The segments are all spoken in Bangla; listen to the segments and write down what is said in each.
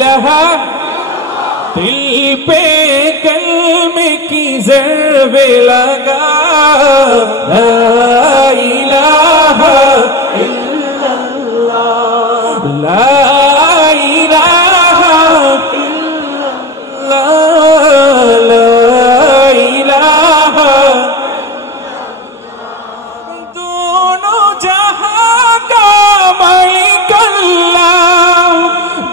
इलाहा दिल पे कलमे की ज़रबे लगा ला इलाहा इल्लल्लाह ला इलाहा इल्लल्लाह ला इलाहा दोनों जहां का मालिक अल्लाह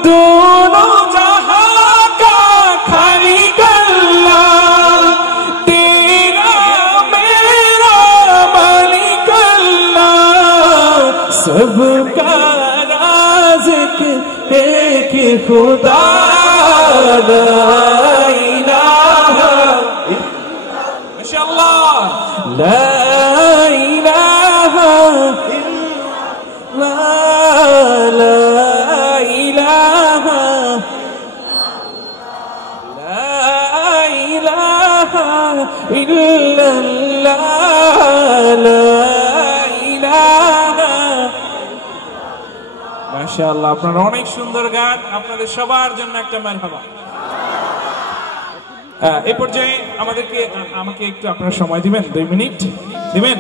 दोनों जहां का खालिक अल्लाह तेरा मेरा मालिक अल्लाह सबका राज़िक एक खुदा ला इलाहा माशाअल्लाह ला इलाहा इल्लल्लाह ला इलाहा इल्लल्लाह ला इलाहा মাশাআল্লাহ আপনারা অনেক সুন্দর গান আপনাদের সবার জন্য একটা মারহাবা এই পর্যায়ে আমাকে একটু আপনারা সময় দিবেন 2 মিনিট দিবেন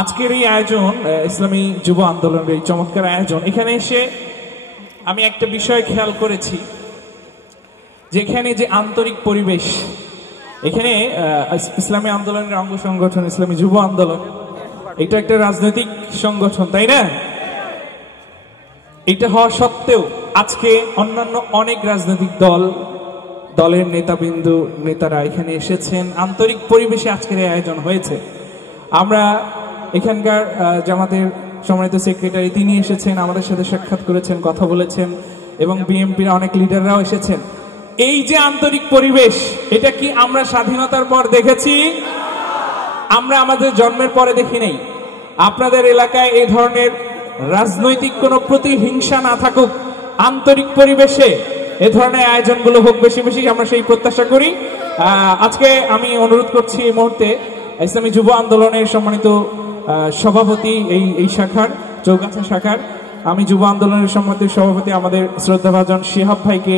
আজকের এই আয়োজন ইসলামী যুব আন্দোলনের এই চমৎকার আয়োজন এখানে এসে আমি একটা বিষয় খেয়াল করেছি যেখানে যে আন্তরিক পরিবেশ এখানে ইসলামী আন্দোলনের অঙ্গ সংগঠন ইসলামী যুব আন্দোলন এটা একটা রাজনৈতিক সংগঠন তাই না এটা হওয়া সত্ত্বেও আজকে অন্যান্য অনেক রাজনৈতিক দলের নেতারা এখানে এসেছেন আন্তরিক পরিবেশে আজকের এই আয়োজন হয়েছে আমরা এখানকার জামাতের সম্মানিত সেক্রেটারি তিনি এসেছেন আমাদের সাথে সাক্ষাৎ করেছেন কথা বলেছেন এবং বিএনপির অনেক লিডাররাও এসেছেন এই যে আন্তরিক পরিবেশ এটা কি আমরা স্বাধীনতার পর দেখেছি আমরা আমাদের জন্মের পরে দেখি নাই আপনাদের এলাকায় এই ধরনের রাজনৈতিক কোনো প্রতিহিংসা না থাকুক আন্তরিক পরিবেশে এই ধরনের আয়োজনগুলো হোক বেশি বেশি আমরা সেই প্রত্যাশা করি আজকে আমি অনুরোধ করছি এই মুহূর্তে ইসলামী যুব আন্দোলনের সম্মানিত সভাপতি এই শাখার চৌগাছা শাখার আমি যুব আন্দোলনের সম্মানিত সভাপতি আমাদের শ্রদ্ধাভাজন শিহাব ভাইকে